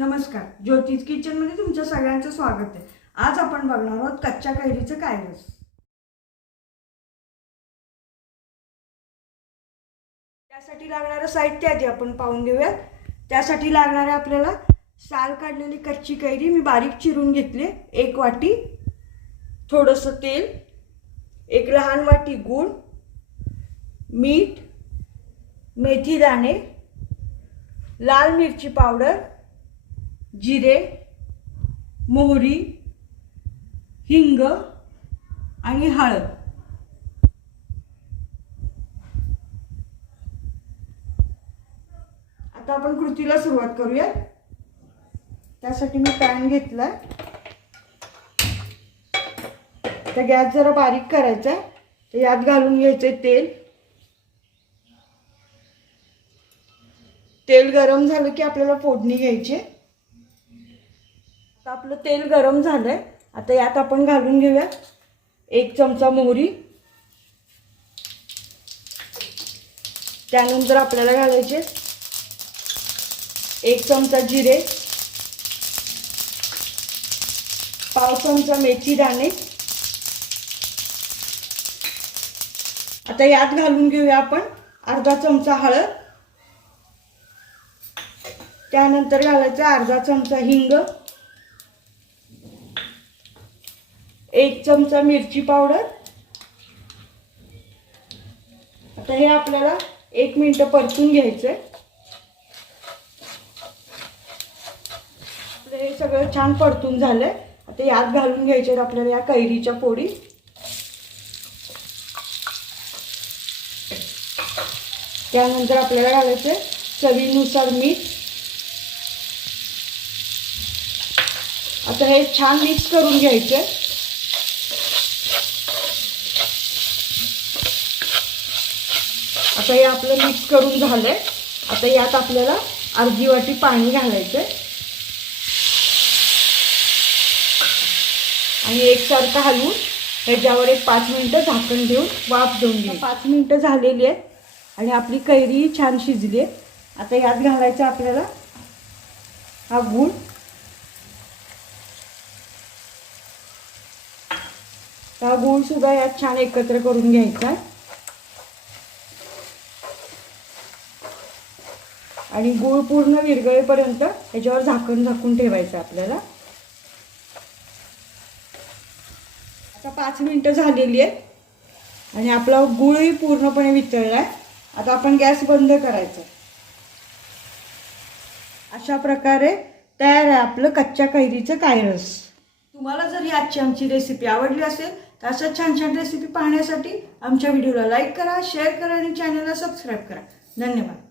नमस्कार. ज्योतिष किचनमध्ये तुमच्या सगळ्यांचं स्वागत आहे. आज आपण बघणार आहोत कच्च्या कैरीचं काय रस? त्यासाठी लागणारं साहित्य आधी आपण पाहून घेऊयात. त्यासाठी लागणारे आपल्याला साल काढलेली कच्ची कैरी मी बारीक चिरून घेतली एक वाटी थोडंसं तेल एक लहान वाटी गूळ मीठ मेथी दाणे लाल मिरची पावडर जिरे मोहरी हिंग आणि हळद. आता आपण कृतीला सुरुवात करूया त्यासाठी मी पॅन घेतला तर गॅस जरा बारीक करायचा आहे. तर यात घालून घ्यायचे तेल. तेल गरम झालं की आपल्याला फोडणी घ्यायची तर आता आपलं तेल गरम झालंय. आता यात आपण घालून घेऊया. एक चमचा मोहरी. त्यानंतर आपल्याला घालायचे एक चमचा जिरे. पाव चमचा मेथी दाणे. आता यात घालून घेऊया आपण अर्धा चमचा हळद. त्यानंतर घालायचा अर्धा चमचा हिंग. एक चमचा मिरची पावडर. आता हे आपल्याला एक मिनिट परतून घ्यायचंय. आपलं हे सगळं छान परतून झालंय. आता यात घालून घ्यायचे आपल्याला या कैरीच्या पोळी. त्यानंतर आपल्याला घालायचं चवीनुसार मीठ. आता हे छान मिक्स करून घ्यायचे आता हे आपलं मिक्स करून झालंय. आता यात आपल्याला अर्धी वाटी पाणी घालायचंय. आणि एकसारखं हलवून ह्याच्यावर एक पाच मिनटं झाकण ठेवून वाफ देऊन घ्या पाच मिनटं झालेली आहेत. आणि आपली कैरी छान शिजली आहे. आता यात घालायचं आपल्याला हा गूळ. हा गूळ सुद्धा यात छान एकत्र करून घ्यायचा आणि गूळ पूर्ण विरगळेपर्यंत ह्याच्यावर झाकण झाकून ठेवायचं आपल्याला. आता पाच मिनटं झालेली आहेत. आणि आपला गूळही पूर्णपणे वितळला आहे आता आपण गॅस बंद करायचा. अशा प्रकारे तयार आहे आपलं कच्च्या कैरीचं कायरस तुम्हाला जर ही आजची आमची रेसिपी आवडली असेल तर अशा छान छान रेसिपी पाहण्यासाठी आमच्या व्हिडिओला लाईक करा शेअर करा आणि चॅनलला सबस्क्राईब करा. धन्यवाद.